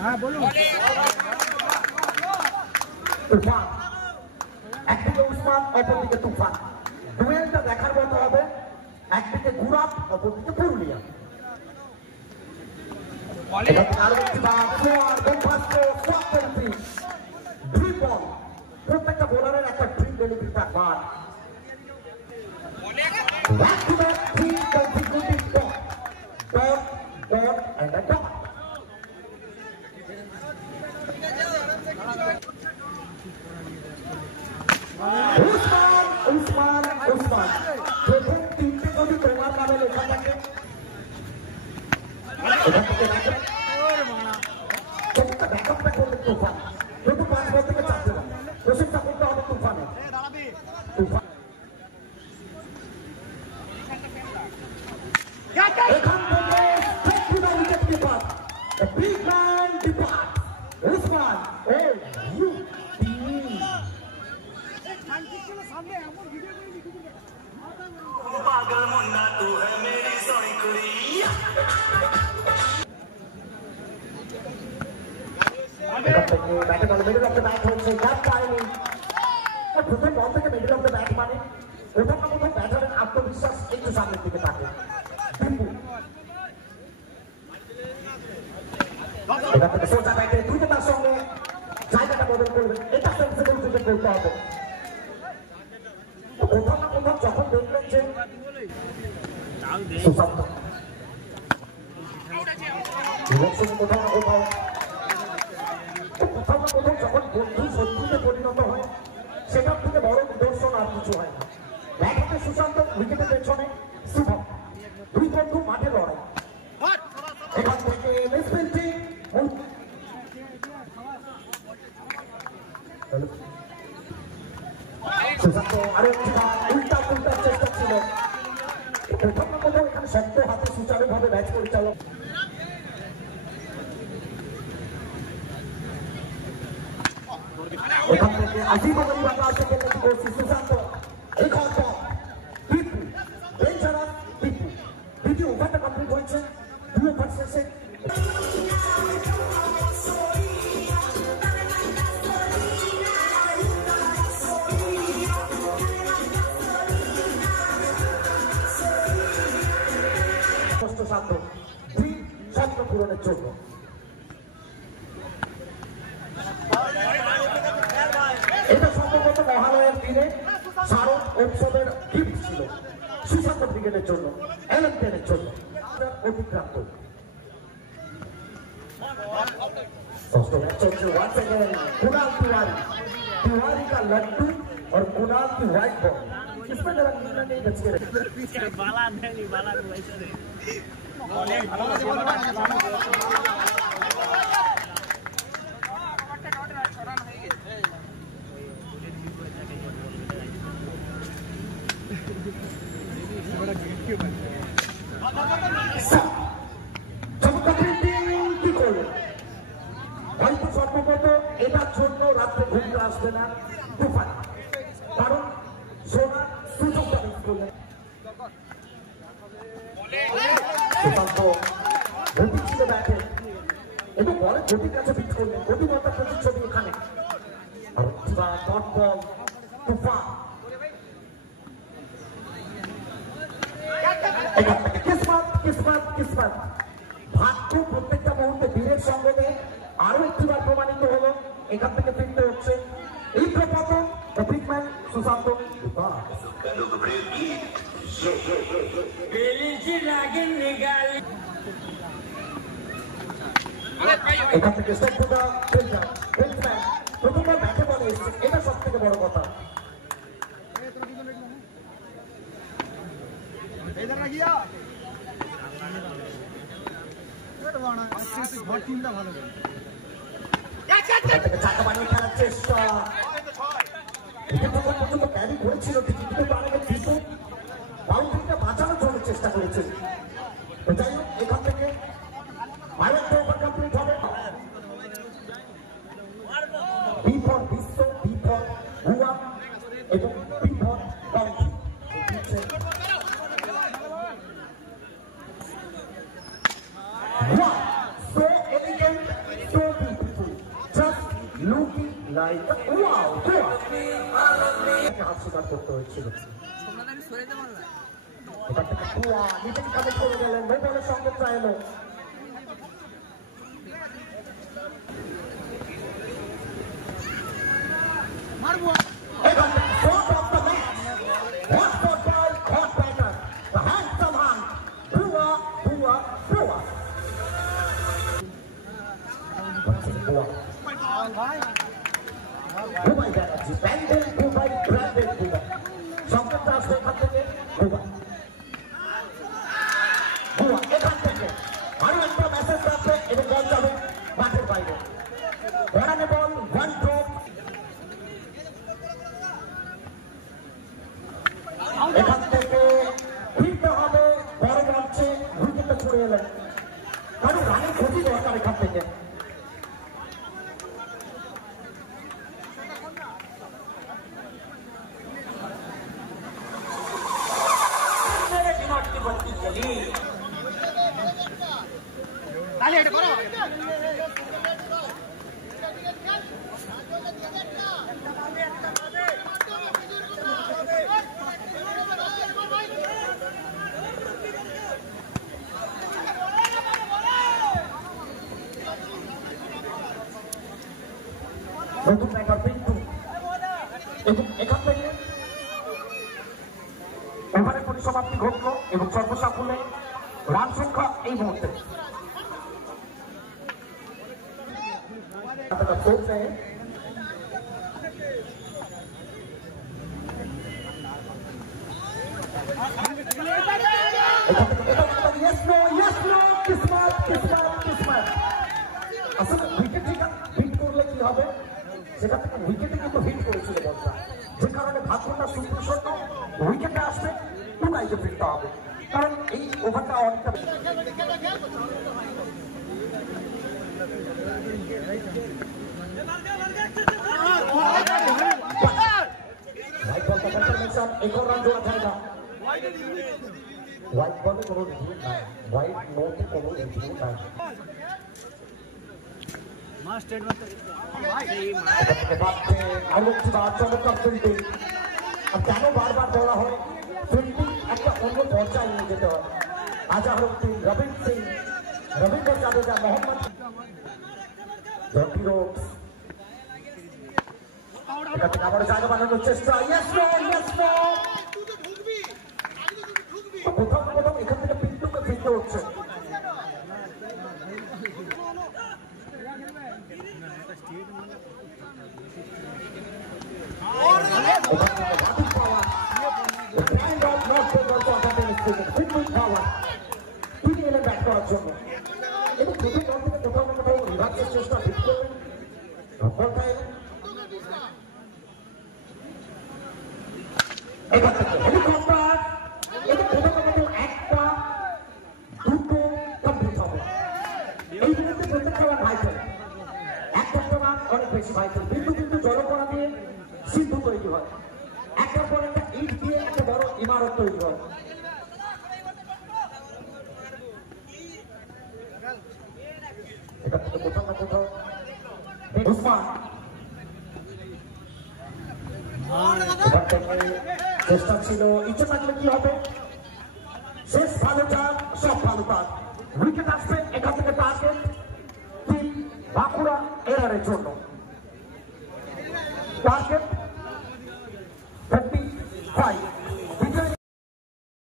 হ্যাঁ বলুন। তুফান একদিকে উসমান, অপরদিকে তুফান। ডুয়েলটা দেখার মতো হবে। একদিকে গুরাত, অপরদিকে পুরুলিয়া। প্রত্যেকটা বোলারের একটা dream delivery per. Back to back three consecutive dot, dot, dot, and a dot. Usman. প্রথম তিনটে যদি তোমার নামে লেখা থাকে, তোমাকে ব্যাকআপটা করবে তুফান। কিন্তু 5 বল থেকে 4 দেবেন, প্রশংসা করতে হবে তুফানের। তুফান এখান থেকে straight to the wicket keeper. The big man departs. Usman, oh, you team. पागल मुन्ना तू है मेरी सोनी कुड़ी। Batting on middle of the bat হচ্ছে গ্যাপ পায়নি। প্রথম বল থেকে মিডিল অফ দ্য ব্যাট মানে প্রথম না প্রথম ব্যাটারের আত্মবিশ্বাস একটু সামনের দিকে থাকে। এবার থেকে সোজা ব্যাটে দ্রুততার সঙ্গে জায়গাটা বদল করবে। এটা সেন্সিবল ক্রিকেট বলতে হবে। কোথাও না কোথাও যখন দেখবেন যে সুশান্ত কোথাও না কোথাও যখন বন্ধু শত্রুতে পরিণত হয়, সেটার থেকে বড় নিদর্শন আর কিছু হয় না। ব্যাট হাতে সুশান্ত, উইকেটের পেছনে শুভম, দুই বন্ধু মাঠে লড়াই। এখান থেকে মিসফিল্ডিং সুশান্ত আরো একটি উল্টা চেষ্টা ছিল। প্রথম না কোথাও এখানে শক্ত হাতে সুচারুভাবে ম্যাচ পরিচালক। এখান থেকে আজিব বাংলা থেকে করছি সুশান্ত। এই খবর টিপু ডেঞ্জারাস টিপু। দ্বিতীয় ওভারটা কমপ্লিট হয়েছে, 2 ওভার শেষে। শান্ত 2 স্বপ্ন পূরণের জন্য। এটা সম্ভবত মহালয়ের দিনে শারদ উৎসবের গিফট ছিল সুশান্ত ব্রিগেডের জন্য, এলেন্টেনের জন্য অতিক্রান্ত। ষষ্ঠ ম্যাচ চলছে ওয়ান্স अगेन कुणाल तिवारी का लड्डू और कुणाल की व्हाइट बॉल। इसमें जरा नीला नहीं बच के बाला नहीं वैसे नहीं। হয়তো সম্ভবত এটার জন্য রাত্রে ঘুমতে আসবে না তুফান, কারণ সোনার সুযোগটা মিস করলেন। সুশান্ত গতি ছিল ব্যাটে এবং বলের গতির কাছে বিট করলেন। গতিমত্তার প্রতিচ্ছবি এখানে। আর ডট বল তুফান। কিসমত ভাগ্য প্রত্যেকটা মুহূর্তে বীরের সঙ্গে নেই। আরো একটিবার প্রমাণিত হলো। এখান থেকে ফিরতে হচ্ছে এই প্রপতন বিগম্যান সুশান্ত। এখান থেকে প্রথমবার ব্যাটে বলে এসছে, এটা সব থেকে বড় কথা। চাকা বানিয়ে খেলার চেষ্টা পর্যন্ত ক্যারি করেছিল, কিন্তু তার আগে দ্রুত বাউন্ডারিটা বাঁচানোর জন্য চেষ্টা করেছে। যাই হোক, এখান থেকে আরেকটা ওভার কমপ্লিট হবে। বিফর বিশ্ব, বিফর ভুয়া এবং before boundary. So elegant, so light wow হাত স্বীকার করতে হয়েছিল এবার থেকে কুয়া নিজেকে কাজে করে গেলেন মোবাইলের সঙ্গে চাইলো মারবো Dubai Energy, Bandel Dubai, Branded Dubai. সংকেতটা আসবে এখান থেকে দুবাই দুয়া এখান থেকে আরো একটা মেসেজ আসবে এবং বল যাবে মাঠের বাইরে ওয়ানে বল ওয়ান ড্রপ এখান থেকে ফিরতে হবে বড় মঞ্চে উইকেটটা ছুড়ে এলেন কারণ রানের ক্ষতি দরকার এখান থেকে নতুন ব্যাটার পিন্টু এবং এখান থেকে ওভারের পরিসমাপ্তি ঘটল এবং সর্বসাকুল্যে রান সংখ্যা এই মুহূর্তে আসলে উইকেট হিট করলে কি হবে সেটা থেকে উইকেটে কিন্তু হিট করেছিল বলটা যে কারণে ভাগ্যটা সুপ্রসন্ন উইকেটে আসবে টুকাইতে ফিরতে হবে কারণ এই ওভারটা অনেকটা एक और रन जोड़ा जाएगा व्हाइट बॉल को रिव्यू নাই व्हाइट नोट को रिव्यू নাই मास्टर मत भाई के बाद से आलोक बात चमत्कार ফিল্ডিং अब কেন বারবার বলা হয় ফিল্ডিং একটা অন্য পর্যায়ে নিয়ে যেতে হয় আজহারউদ্দিন রবীন্দ্র জাদেজা মোহাম্মদ জন্টি রোডস এটা থেকে আবার জায়গা বানানোর চেষ্টা ইয়েস নো প্রথম এখান থেকে পিন্টুকে ফিরতে হচ্ছে ব্যাট করার জন্য এবং প্রথম বল থেকে কোথাও না কোথাও রিভার্সের চেষ্টা ঠিক করলেন এখান থেকে হেলিকপ্টার এটা কোথাও না কোথাও একটা দুটো কমপ্লিট হবে এই মুহূর্তে প্রত্যেক খেলা ভাইটাল একটা রান অনেক বেশি ভাইটাল কিন্তু জলপড়া দিয়ে সিন্ধু তৈরি হয় একটার পর একটা ইট দিয়ে একটা বড় ইমারত তৈরি হয় এটা থেকে কোথাও না কোথাও উসমান চেষ্টা ছিল ইচ্ছে থাকলে কি হবে শেষ ভালো চার সব ভালো তার উইকেট আসবে এখান থেকে টার্গেট টিম বাঁকুড়া এরারে